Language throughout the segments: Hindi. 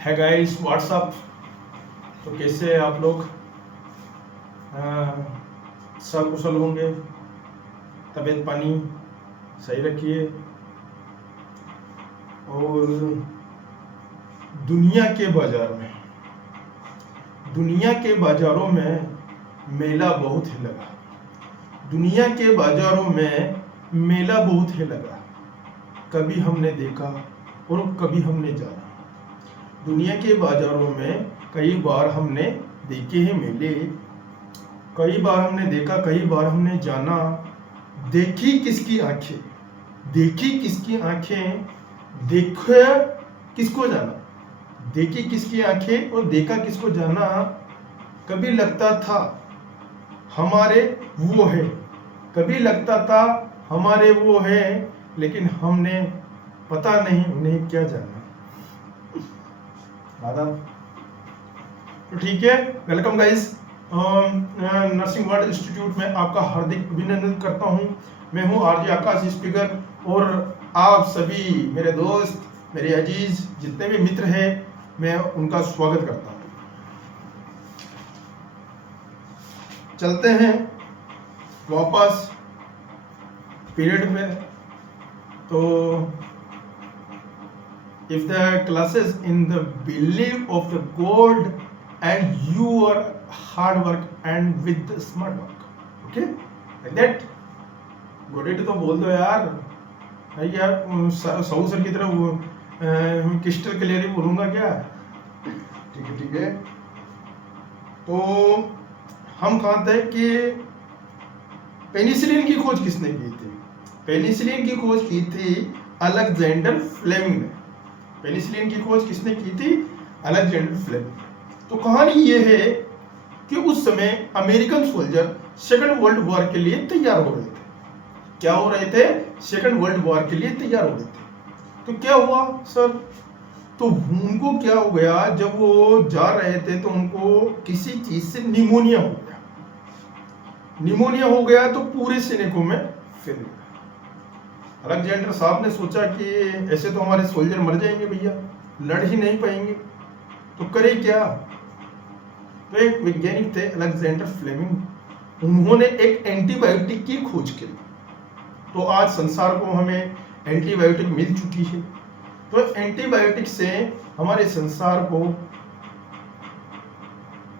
है गाइस व्हाट्सअप। तो कैसे हैं आप लोग? सब कुशल होंगे। तबीयत पानी सही रखिए। और दुनिया के बाजारों में मेला बहुत ही लगा। दुनिया के बाजारों में मेला बहुत ही लगा। कभी हमने देखा और कभी हमने जाना। दुनिया के बाजारों में कई बार हमने देखे हैं मेले, कई बार हमने देखा, कई बार हमने जाना। देखी किसकी आंखें, देखी किसकी आंखें, देखा किसको जाना। देखी किसकी आंखें और देखा किसको जाना। कभी लगता था हमारे वो है, कभी लगता था हमारे वो है, लेकिन हमने पता नहीं उन्हें क्या जाना। तो ठीक है, welcome guys. Nursing world institute में आपका हार्दिक अभिनंदन करता हूं। मैं हूं आरजे आकाश स्पीकर और आप सभी मेरे दोस्त, मेरे अजीज जितने भी मित्र हैं, मैं उनका स्वागत करता हूं। चलते हैं वापस पीरियड में। तो if the classes in the belief of the God and your hard work and with the smart work, okay, like that. गोडेट तो बोल दो यार, भाई यार साहू सर की तरह वो क्रिस्टल क्लियर ही बोलूंगा क्या? ठीक है। तो हम कहा थे कि पेनिसिलिन की खोज किसने की थी? पेनिसिलिन की खोज की थी अलेक्जेंडर फ्लेमिंग ने। पेनिसिलिन की खोज किसने की थी? Alexander Fleming. तो कहानी ये है कि उस समय American soldier second world war के लिए तैयार हो रहे थे। क्या हो रहे थे? सेकंड वर्ल्ड वॉर के लिए तैयार हो रहे थे। तो क्या हुआ सर? तो उनको क्या हो गया, जब वो जा रहे थे तो उनको किसी चीज से निमोनिया हो गया। निमोनिया हो गया तो पूरे सैनिकों में फैल गया। अलेक्जेंडर साहब ने सोचा कि ऐसे तो हमारे सोल्जर मर जाएंगे भैया, लड़ ही नहीं पाएंगे, तो करे क्या? तो एक वैज्ञानिक थे अलेक्जेंडर फ्लेमिंग, उन्होंने एक एंटीबायोटिक की खोज की। तो आज संसार को हमें एंटीबायोटिक मिल चुकी है। तो एंटीबायोटिक से हमारे संसार को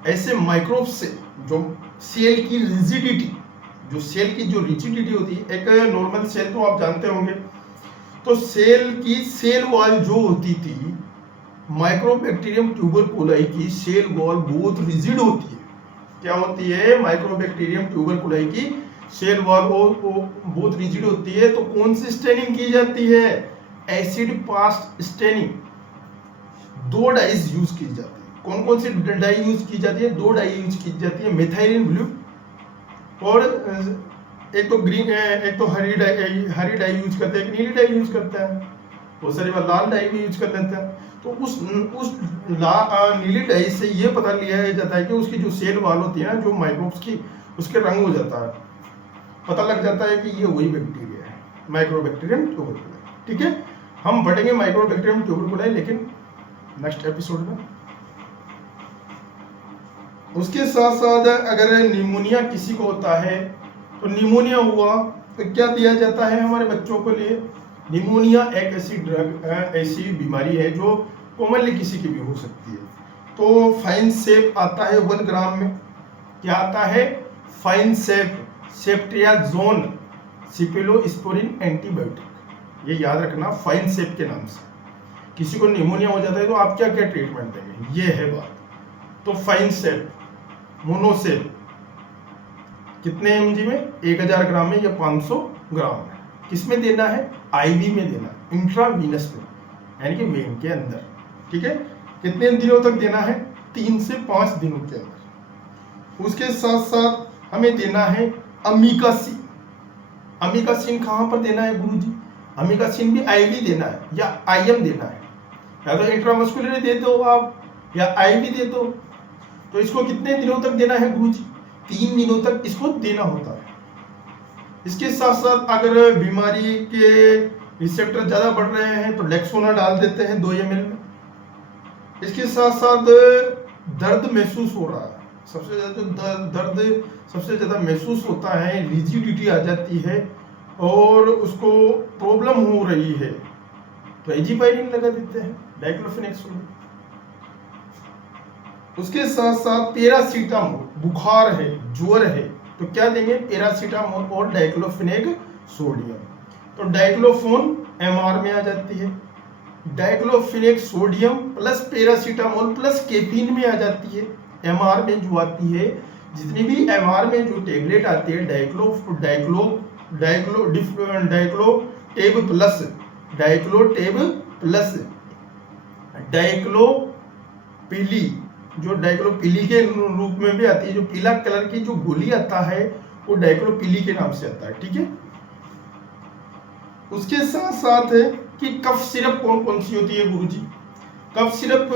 ऐसे माइक्रोब से, जो सेल की रिजिडिटी, जो सेल की जो रिजिडिटी होती है, एक नॉर्मल सेल तो आप जानते होंगे, तो सेल की सेल वॉल जो होती थी, माइक्रोबैक्टीरियम ट्यूबरकुलाई की सेल वॉल बहुत रिजिड होती है। क्या होती है? माइक्रोबैक्टीरियम ट्यूबरकुलाई की सेल वॉल बहुत रिजिड होती है। तो कौन सी स्टेनिंग की जाती है? Acid past staining. 2 dies use की जाती है। कौन कौन सी डाई यूज की जाती है? 2 डाई यूज की जाती है, मिथाइलिन ब्लू और एक तो ग्रीन, एक तो हरी डाई यूज करते हैं, एक नीली डाई यूज करता है, बहुत सारी बार लाल डाई भी यूज कर लेते हैं। तो उस नीली डाई से ये पता लिया जाता है कि उसकी जो सेल वॉल होती है ना, जो माइक्रोब्स की, उसके रंग हो जाता है, पता लग जाता है कि ये वही बैक्टीरिया है, माइक्रोबैक्टीरियम ट्यूबरकुलाई। ठीक है, हम बढ़ेंगे माइक्रोबैक्टीरियम ट्यूबरकुलाई लेकिन नेक्स्ट एपिसोड में। उसके साथ साथ अगर निमोनिया किसी को होता है, तो निमोनिया हुआ तो क्या दिया जाता है हमारे बच्चों के लिए? निमोनिया एक ऐसी ड्रग, ऐसी बीमारी है जो कॉमनली किसी की भी हो सकती है। तो फाइन सेप आता है 1 ग्राम में। क्या आता है? फाइन सेप, सेफ्ट्रियाजोन सिपेलोस्पोरिन एंटीबायोटिक। ये याद रखना, फाइन सेप के नाम से। किसी को निमोनिया हो जाता है तो आप क्या क्या ट्रीटमेंट देंगे, ये है बात। तो फाइन सेप, मोनोसेप कितने एमजी में? 1000 ग्राम में या 500 ग्राम में। किसमें देना है? आईवी में देना, इंट्रावीनस में, यानी कि वेन के अंदर। ठीक है, कितने दिनों तक देना है? 3 से 5 दिनों के अंदर। उसके साथ साथ हमें देना है अमीकासिन। अमीकासिन कहां पर देना है गुरुजी? अमीकासिन भी आईवी देना है या आईएम देना है, या तो इंट्रामस्कुलर दे दो आप या आईवी दे दो। तो इसको कितने दिनों तक देना है गुरुजी? 3 दिनों तक इसको देना होता है। इसके साथ साथ अगर बीमारी के रिसेप्टर ज्यादा बढ़ रहे हैं तो डेक्सोना डाल देते हैं 2 ml में। इसके साथ साथ दर्द महसूस हो रहा है, सबसे ज्यादा जो दर्द सबसे ज्यादा महसूस होता है, रिजिडिटी आ जाती है और उसको प्रॉब्लम हो रही है तो एजिपाइरिन लगा देते हैं, डाइक्लोफेनेक सोडियम। उसके साथ साथ पैरासीटामोल, बुखार है, ज्वर है तो क्या देंगे, पैरासीटामोल और डाइक्लोफेनेक सोडियम। तो डाइक्लोफोन एमआर में आ जाती है, diclofenac sodium plus paracetamol plus caffeine में आ जाती है। एमआर में जो आती है, जितनी भी एमआर में जो टेबलेट आती है, डाइक्लोटेब प्लस डाइक्लोपिली, जो डाइक्लोपिली के रूप में भी आती है, जो पीला कलर की जो गोली आता है वो डाइक्लोपिली के नाम से आता है, ठीक है। उसके साथ साथ है कि कफ सिरप कौन कौन सी होती है गुरुजी। कफ सिरप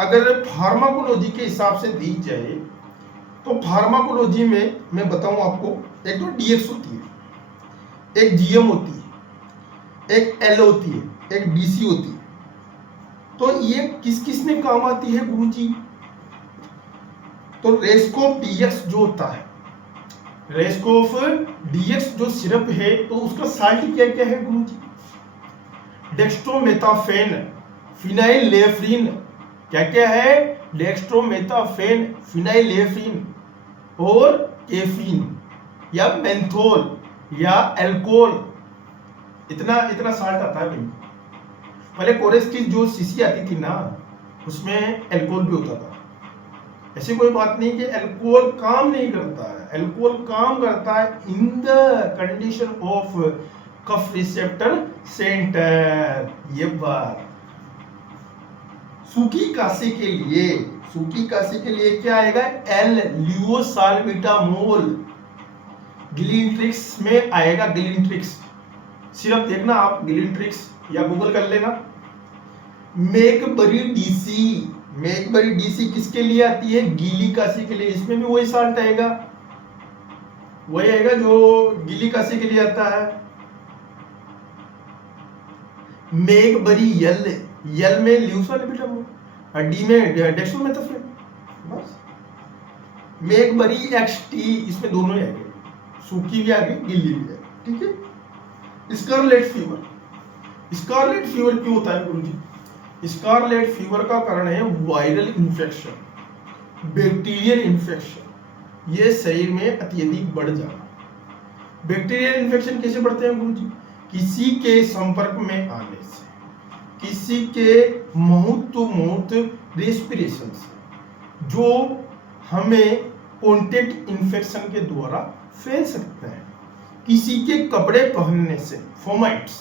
अगर फार्माकोलॉजी के हिसाब से दी जाए तो फार्माकोलॉजी में मैं बताऊं आपको, एक तो डीएक्स होती है, एक जीएम होती है, एक एल होती है, एक डीसी होती है। तो ये किस किस में काम आती है गुरुजी। तो रेस्कोफ डीएक्स जो होता है, रेस्कोफ डीएक्स जो सिरप है तो उसका साल्ट क्या क्या है गुरुजी, डेक्स्ट्रोमेथाफेन, फिनाइलेफ्रिन, क्या क्या है, डेक्स्ट्रोमेथाफेन, फिनाइलेफ्रिन और केफीन या मेंथोल या अल्कोहल, इतना इतना साल्ट आता है भाई। पहले कोरेस की जो शीशी आती थी ना उसमें अल्कोहल भी होता था, ऐसी कोई बात नहीं कि अल्कोहल काम नहीं करता है, अल्कोहल काम करता है in the condition of cough receptor center. ये बात सूखी काशी के लिए क्या आएगा, एल लियोसाल्बिटामोल, ग्लिंट्रिक्स में आएगा, ग्लिंट्रिक्स सिर्फ देखना आप, ग्लिंट्रिक्स या गूगल कर लेना। मेकबरी डीसी किसके लिए आती है, गीली काशी के लिए, इसमें भी वही साल्ट आएगा, वही आएगा जो गीली काशी के लिए आता है। मेकबरी यल में ल्यूसाल्बिटामोल, डी में डेक्स्ट्रोमेथाफेन, बस। मेकबरी एक्सटी, इसमें दोनों ही आ गए, सूखी भी आ गई, गीली भी आ गई, ठीक है। स्कारलेट फीवर क्यों होता है गुरुजी। स्कारलेट फीवर का कारण है वायरल इन्फेक्शन, बैक्टीरियल इन्फेक्शन, ये शरीर में अत्यधिक बढ़ जाना। बैक्टीरियल इन्फेक्शन कैसे बढ़ते हैं गुरुजी, किसी के संपर्क में आने से, किसी के माउथ टू माउथ रेस्पिरेशन से, जो हमें कॉन्टेक्ट इन्फेक्शन के द्वारा फैल सकते हैं, किसी के कपड़े पहनने से, फोमाइट्स,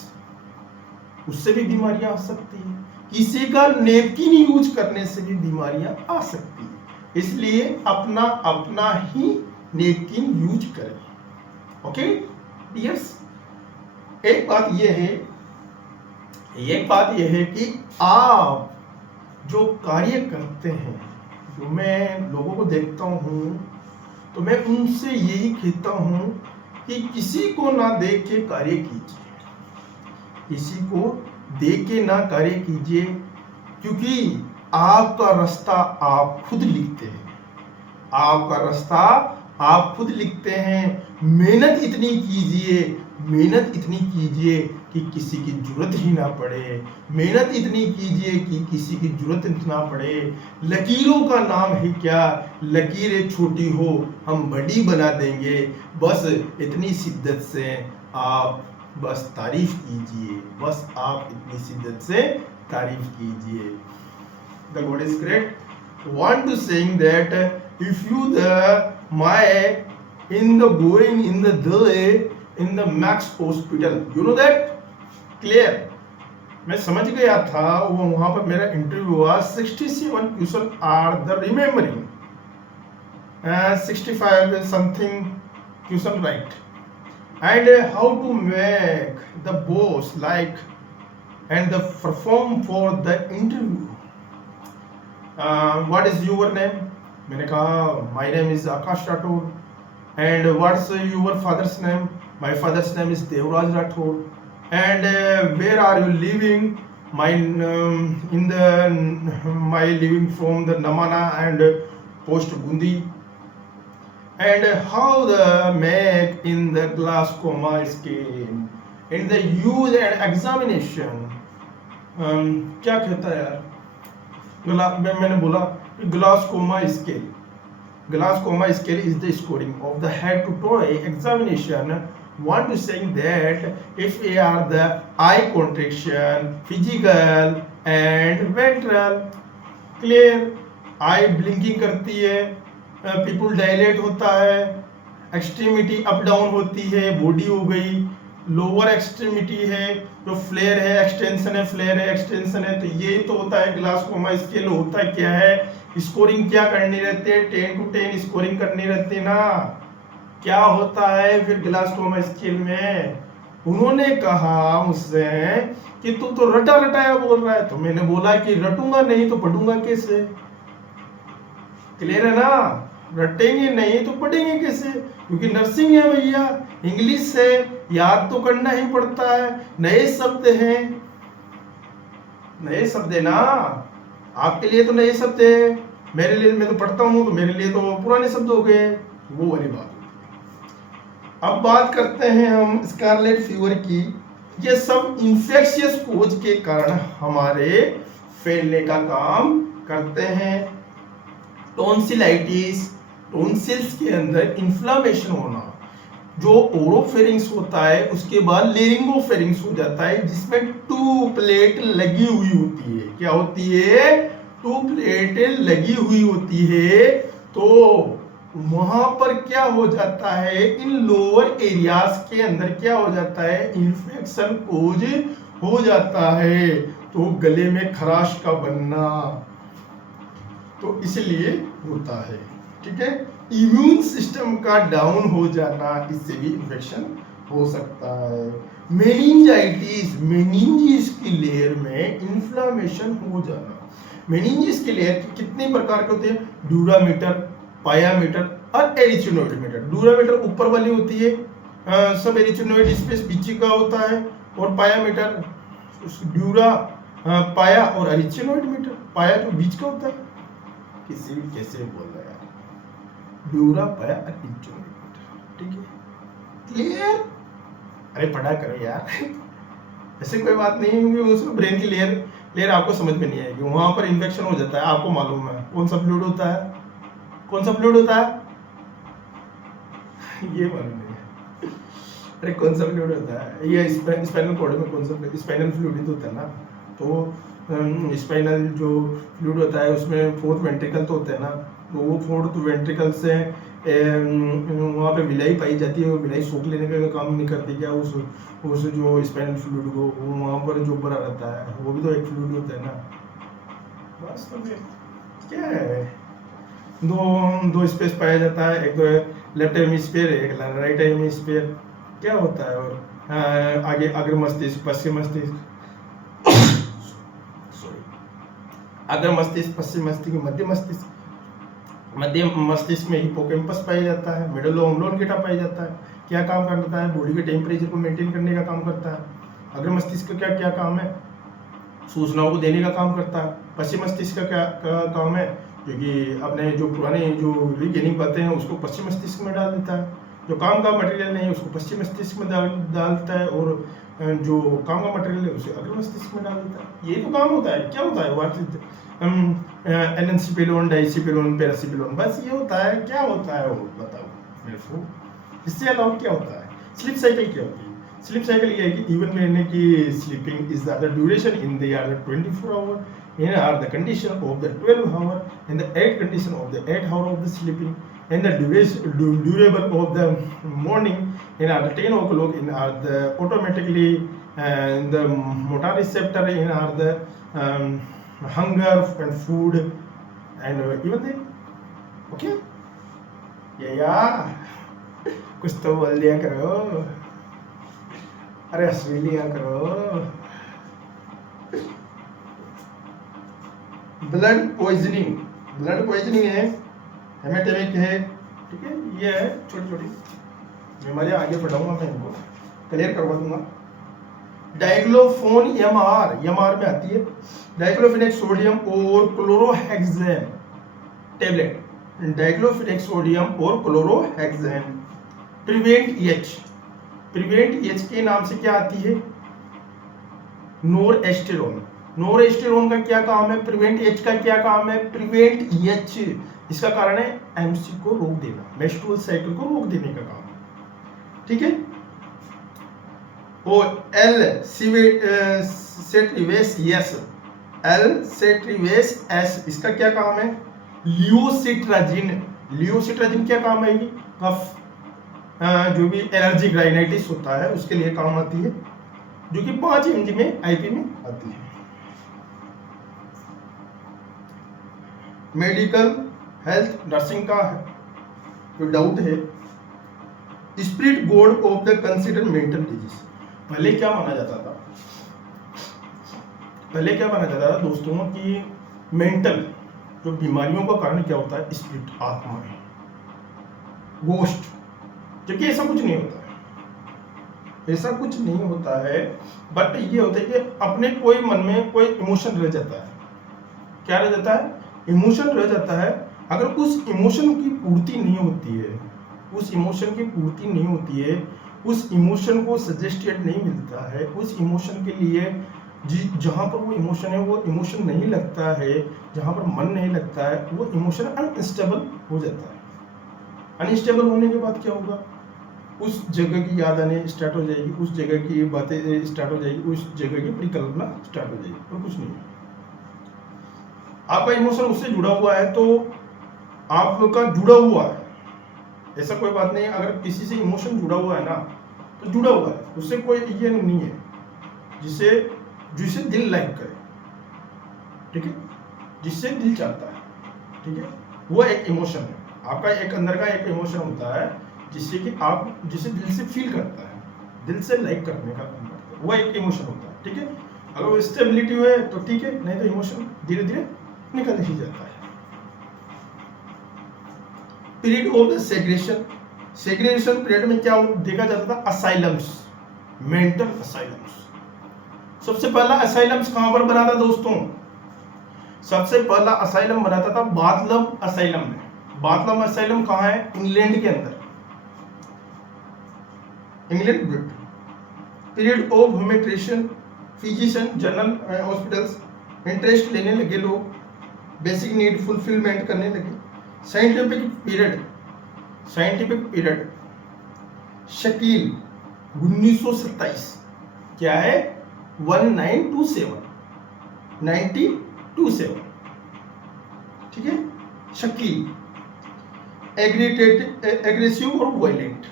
उससे भी बीमारियां आ सकती है, किसी का नेपकिन यूज करने से भी बीमारियां आ सकती है, इसलिए अपना अपना ही नेपकिन यूज करें। ओके डियर्स, एक बात यह है कि आप जो कार्य करते हैं, जो मैं लोगों को देखता हूं तो मैं उनसे यही कहता हूं कि किसी को ना देख के कार्य कीजिए, किसी को देख के ना कार्य कीजिए, क्योंकि आपका रास्ता आप खुद लिखते हैं, आपका रास्ता आप खुद लिखते हैं। मेहनत इतनी कीजिए कि किसी की जरूरत ही ना पड़े, मेहनत इतनी कीजिए कि किसी की जरूरत ना पड़े। लकीरों का नाम है क्या, लकीरें छोटी हो हम बड़ी बना देंगे, बस इतनी शिद्दत से आप बस तारीफ कीजिए, बस आप इतनी शिद्दत से तारीफ कीजिए। The God is great. Want to saying that if you in the Max Hospital, you know that clear. मैं समझ गया था, वो वहां पर मेरा इंटरव्यू हुआ। 67 question are the remembering, 65 something question right, and how to make the boss like and the perform for the interview. What is your name? मैंने कहा my name is Akash Rathod. And what's your father's name? My father's name is Devraj Rathod. And where are you living? in the my living from the Namana and post Bundi, and how the make in the glaucoma scale in the use and examination. क्या कहता है यार, मैंने बोला glaucoma scale. Glaucoma scale is the scoring of the head to toe examination. Want to saying that if we are the eye contraction, physical and ventral, clear, eye blinking करती है, pupil dilate होता है, एक्सट्रीमिटी अप डाउन होती है, बॉडी हो गई, लोअर एक्सट्रीमिटी है, जो फ्लेयर है एक्सटेंशन है, फ्लेयर है एक्सटेंशन है, तो ये तो होता है ग्लासकोमा स्केल. होता क्या है, स्कोरिंग क्या करनी रहती है, 10 to 10 स्कोरिंग करनी रहती है ना. क्या होता है फिर ग्लासकोमा स्केल में, उन्होंने कहा मुझसे कि तू तो रटा रटाया बोल रहा है, तो मैंने बोला कि रटूंगा नहीं तो पढ़ूंगा कैसे. क्लियर है ना, रटेंगे नहीं तो पढ़ेंगे कैसे, क्योंकि नर्सिंग है भैया, इंग्लिश है, याद तो करना ही पड़ता है, नए शब्द हैं, नए शब्द है ना. आपके लिए तो नए शब्द है, मेरे लिए मैं तो पढ़ता हूँ तो मेरे लिए तो पुराने शब्द हो गए, वो वाली बात. अब बात करते हैं हम स्कारलेट फीवर की. ये सब इंफेक्शियस कोज के कारण हमारे फैलने का काम करते हैं. टॉन्सिलाइटिस, टॉन्सिल्स के अंदर इन्फ्लामेशन होना, जो ओरोफेरिंग्स होता है उसके बाद लेरिंगोफेरिंग्स हो जाता है, जिसमें 2 प्लेट लगी हुई होती है. क्या होती है, 2 प्लेट लगी हुई होती है. तो वहां पर क्या हो जाता है, इन लोअर एरियाज के अंदर क्या हो जाता है, इन्फेक्शन कोज हो जाता है. तो गले में खराश का बनना, तो इसलिए होता है. ठीक है, इम्यून सिस्टम का डाउन हो जाना, इससे भी इन्फेक्शन हो सकता है. मेनिंजाइटिस, मेनिंजिस की लेयर में इन्फ्लामेशन हो जाना. मेनिंजिस की लेयर कितने प्रकार के होते हैं, ड्यूरामीटर, पायामीटर और एरिचिनोइड. ड्यूरामीटर ऊपर वाली होती है, सब एरिचिनोइड स्पेस बीच का होता है, और पायामीटर ड्यूरा, पाया और एरिचिनोइड मीटर, पाया जो बीच का होता है. किसी भी कैसे बोल रहा है यार, ड्यूरा, पाया और एरिचिनोइड मीटर. ठीक है, क्लियर. अरे पढ़ा करो यार, ऐसे कोई बात नहीं है, उसमें ब्रेन की लेयर आपको समझ में नहीं आएगी. वहां पर इन्फेक्शन हो जाता है, आपको मालूम है कौन सा फ्लूइड होता है, कौन सा फ्लूइड होता है, ये मालूम नहीं है. अरे कौन सा फ्लूइड होता है, ये स्पाइनल कॉर्ड में कौन सा स्पाइनल फ्लूइड होता है ना. तो स्पाइनल जो फ्लूइड होता है उसमें 4th वेंट्रिकल तो होता है ना, तो वो 4th वेंट्रिकल से वहाँ पे विलाई पाई जाती है, और विलाई सोख लेने का काम नहीं करती क्या उस जो स्पाइनल फ्लूइड को, वहाँ पर जो भरा रहता है वो भी तो एक फ्लूइड होता है ना. बस तो क्या है, दो स्पेस पाया जाता है, एक तो लेफ्ट हेमिस्फीयर, एक राइट हेमिस्फीयर. क्या होता है, और आगे अग्र मस्तिष्क, पश्चिम मस्तिष्क, अग्र मस्तिष्क, पश्चिम मस्तिष्क, मध्य मस्तिष्क. मध्य मस्तिष्क में हिपोकैम्पस पाया जाता है, मेडुला ऑब्लांगेटा पाया जाता है. क्या काम करता है, बॉडी के टेम्परेचर को मेंटेन करने का काम करता है. अग्र मस्तिष्क का क्या क्या काम है, सूचनाओं को देने का काम करता है. पश्चिम मस्तिष्क का क्या काम है, क्योंकि अपने जो पुराने जो रीगेनिंग बातें हैं उसको पश्चिम मस्तिष्क में डाल देता है, जो काम का मटेरियल नहीं है उसको पश्चिम मस्तिष्क में डालता है, और जो काम का मटेरियल है उसे अग्र मस्तिष्क में डाल देता है. ये तो काम होता है. क्या होता है, व्हाट एनएनसिपिलोन, डाइसिपिलोन, पैरासिपिलोन, बस ये होता है. क्या होता है वो बताओ मेरे को, इससे अलावा क्या होता है. स्लीप साइकिल क्या होती है, स्लीप साइकिल ये है कि इवन मैंने की sleeping is the duration in the 24 hour, in are the condition of the 12 hour, in the 8 condition of the 8 hour of the sleeping, in the durable of the morning, in are the 10 o'clock, in are the automatically in the motor receptor, in are the hunger and food and even then. Okay, yeah, कुछ तो बोल दिया करो, अरे हंस भी लिया करो. ब्लड पॉइजनिंग है, हेमेटेमिक है. ठीक है, ये है छोटी छोटी बीमारियां, आगे बढ़ाऊंगा मैं, इनको क्लियर करवा दूंगा. डाइक्लोफोन एमआर में आती है, डाइक्लोफेनेक सोडियम और क्लोरोहेक्सेन टेबलेट, डाइक्लोफेनेक सोडियम और क्लोरोहेक्सेन। प्रिवेंट एच के नाम से क्या आती है? नोरएस्टेरोन। नोरएस्टेरोन का क्या काम है? प्रिवेंट एच का क्या काम है? प्रिवेंट एच, इसका कारण है एमसी को रोक देना, मेंस्ट्रुअल साइकिल को रोक देने का काम, ठीक है। और एल सेट्रिवेस एस, इसका क्या काम है? लियोसिट्राजिन क्या काम आएगी? कफ, जो भी एलर्जिक राइनाइटिस होता है उसके लिए काम आती है, जो कि 5 mg में आईपी में आती है। मेडिकल हेल्थ नर्सिंग का जो डाउट है, spirit God of the consider mental disease. पहले क्या माना जाता था दोस्तों कि मेंटल जो बीमारियों का कारण क्या होता है? स्पिरिट, आत्मा है, गोस्ट, जबकि ऐसा कुछ नहीं होता है, बट ये होता है कि अपने कोई मन में कोई इमोशन रह जाता है। क्या रह जाता है? इमोशन रह जाता है। अगर उस इमोशन की पूर्ति नहीं होती है, उस इमोशन को सजेस्टेड नहीं मिलता है, उस इमोशन के लिए जहां पर वो इमोशन है वो इमोशन नहीं लगता है, जहां पर मन नहीं लगता है, वो इमोशन अनस्टेबल हो जाता है। अनस्टेबल होने के बाद क्या होगा? उस जगह की याद आने स्टार्ट हो जाएगी, उस जगह की बातें स्टार्ट हो जाएगी, उस जगह की परिकल्पना स्टार्ट हो जाएगी, और कुछ नहीं। आपका इमोशन उससे जुड़ा हुआ है तो आपका जुड़ा हुआ है, ऐसा कोई बात नहीं है। अगर किसी से इमोशन जुड़ा हुआ है ना, तो जुड़ा हुआ है, उससे कोई ये नहीं है जिसे दिल लाइक करे, ठीक है, जिससे दिल चाहता है, ठीक है, वो एक इमोशन है। आपका एक अंदर का एक इमोशन होता है जिससे कि आप जिसे दिल से फील करता है, दिल से लाइक करने का काम करता है, वो एक इमोशन होता है, ठीक है। अगर वो स्टेबिलिटी है तो ठीक है, नहीं तो इमोशन धीरे धीरे निकल ही जाता है। Period of the segregation period में क्या देखा जाता था? Asylums, mental asylums. सबसे पहला असाइलम्स कहां पर बना था दोस्तों? सबसे पहला असाइलम बना था बाथलम असाइलम में। बाथलम असाइलम कहां है? इंग्लैंड के अंदर, England. Period of humanitarian, physician, general hospitals interest लेने लगे लोग, बेसिक नीड फुलफिलमेंट करने लगे। साइंटिफिक पीरियड शकील 1927, क्या है? 1927, ठीक है। शकील एग्रेसिव और वायलेंट।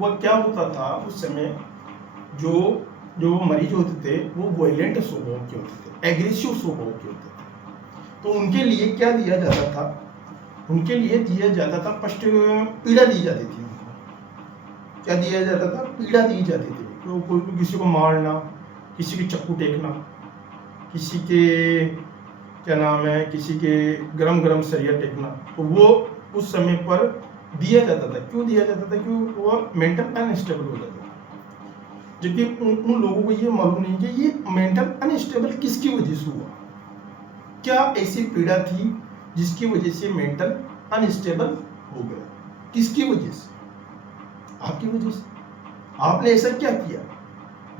वह क्या होता था उस समय? जो मरीज होते थे वो वायलेंट स्वभाव के होते थे, एग्रेसिव स्वभाव के होते थे। तो उनके लिए क्या दिया जाता था? फर्स्ट पीड़ा दी जाती थी उनको। क्या दिया जाता था? पीड़ा दी जाती थी। तो कोई किसी को मारना, किसी के चक्कू टेकना, किसी के क्या नाम है, किसी के गरम सरिया टेकना, तो वो उस समय पर दिया जाता था। क्यों दिया जाता था? क्योंकि वो मेंटल अनस्टेबल हो जाता था। जबकि उन लोगों को ये मालूम नहीं कि ये मेंटल अनस्टेबल किसकी वजह से हुआ, क्या ऐसी पीड़ा थी जिसकी वजह से मेंटल अनस्टेबल हो गया। किसकी वजह से? आपकी वजह से। आपने ऐसा क्या किया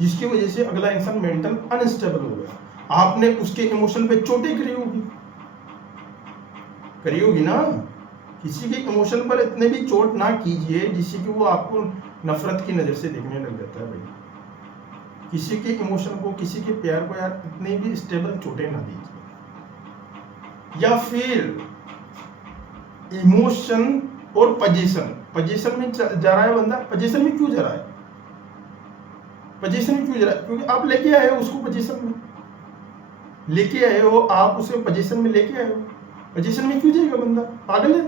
जिसकी वजह से अगला इंसान मेंटल अनस्टेबल हो गया? आपने उसके इमोशन पे चोटें करी होगी ना। किसी के इमोशन पर इतने भी चोट ना कीजिए जिससे कि वो आपको नफरत की नजर से देखने लग जाता है। भाई, किसी के इमोशन को, किसी के प्यार को यार इतने भी स्टेबल चोटें ना दीजिए। या फिर इमोशन और पोजीशन में जा रहा है बंदा। पोजीशन में क्यों जा रहा है? क्योंकि आप लेके आए हो उसको पोजीशन में, लेके आए हो आप उसे पोजीशन में लेके आए हो। पोजीशन में क्यों जाएगा बंदा? पागल है,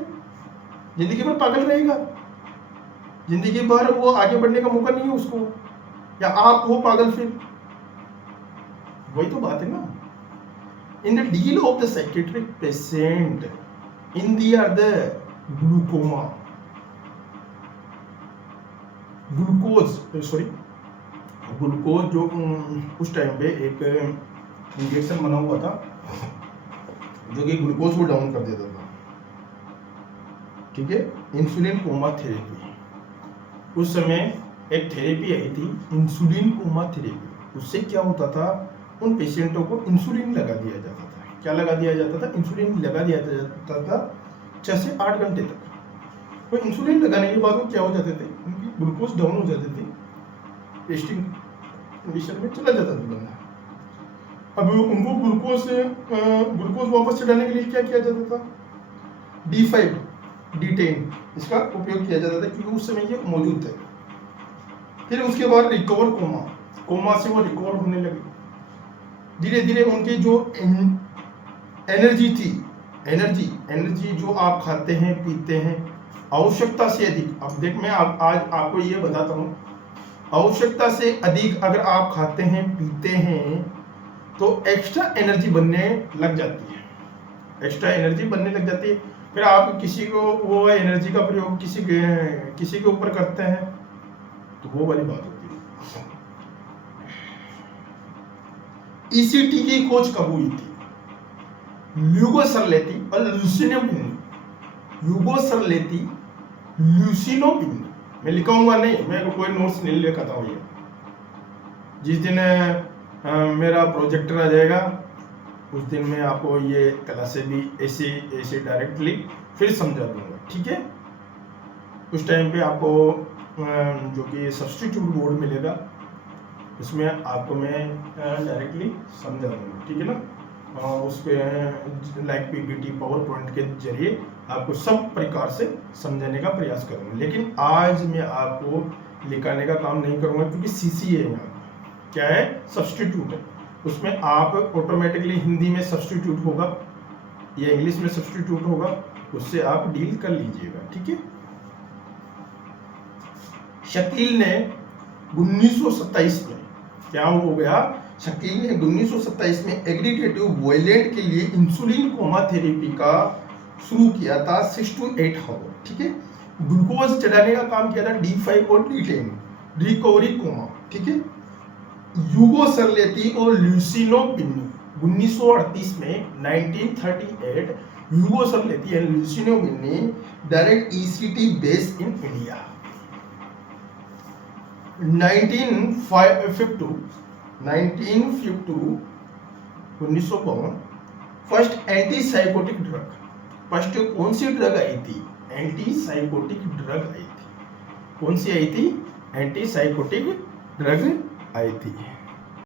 जिंदगी भर पागल रहेगा, जिंदगी भर वो आगे बढ़ने का मौका नहीं है उसको, या आप हो पागल फिर। वही तो बात है ना। In the deal of the psychiatric patient in the glucose जो उस टाइम पे एक इंजेक्शन बना हुआ था जो कि ग्लूकोज को डाउन कर देता था, ठीक है, इंसुलिन कोमा थेरेपी। उस समय एक थेरेपी आई थी इंसुलिन कोमा थेरेपी। उससे क्या होता था, उन पेशेंटों को इंसुलिन लगा दिया जाता था। क्या लगा दिया जाता था? इंसुलिन लगा दिया जाता था 6 से 8 घंटे तक। तो इंसुलिन लगाने के बाद वो क्या हो जाते थे, उनकी ग्लूकोज डाउन हो जाती थी, रेस्टिंग कंडीशन में चला जाता था बंदा। अब उनको ग्लूकोज वापस चढ़ाने के लिए क्या किया जाता था? D5 D10 इसका उपयोग किया जाता था क्योंकि उस समय ये मौजूद थे। फिर उसके बाद रिकवर कोमा से वो रिकवर होने लगे। धीरे धीरे उनकी जो एनर्जी थी, एनर्जी जो आप खाते हैं पीते हैं आवश्यकता से अधिक, अब देख मैं आज आपको ये बताता हूँ, आवश्यकता से अधिक अगर आप खाते हैं पीते हैं तो एक्स्ट्रा एनर्जी बनने लग जाती है। फिर आप किसी को वो एनर्जी का प्रयोग किसी के ऊपर करते हैं तो वो वाली बात होती है। ईसीटी की खोज कब हुई थी? ल्यूगो सरलेती और ल्यूसिनोबिनी। मैं लिखाऊंगा नहीं, मैं कोई नोट्स नहीं लिखता हूँ। ये जिस दिन मेरा प्रोजेक्टर आ जाएगा उस दिन मैं आपको ये क्लासें भी ऐसे डायरेक्टली फिर समझा दूंगा, ठीक है। उस टाइम पे आपको जो कि सब्स्टिट्यूट बोर्ड मिलेगा उसमें आपको मैं डायरेक्टली समझा दूंगा, ठीक है ना। उस पर लाइक पीपीटी पावर पॉइंट के जरिए आपको सब प्रकार से समझाने का प्रयास करूंगा। लेकिन आज मैं आपको लिखाने का काम नहीं करूंगा क्योंकि सीसी है, यहाँ क्या है, सब्स्टिट्यूट है। उसमें आप ऑटोमेटिकली हिंदी में सब्स्टिट्यूट होगा या इंग्लिश में सब्स्टिट्यूट होगा, उससे आप डील कर लीजिएगा, ठीक है। शकील ने 1927 में क्या हो गया, शकील ने 1927 में एग्रीगेटिव वॉयलेंट के लिए इंसुलिन कोमा थेरेपी का शुरू किया था 6 to 8 आवर, ठीक है। ग्लूकोज चढ़ाने का काम किया था D5 और D10 रिकवरी कोमा, ठीक है। यूगो सरलेती और ल्यूसिनोबिनी 1938 में 1938 Ugo Cerletti and Lucio Bini direct ECT based in India. 1952 first antipsychotic drug, first कौन सी ड्रग आई थी? एंटीसाइकोटिक ड्रग आई थी। कौन सी आई थी? एंटीसाइकोटिक ड्रग आई थी।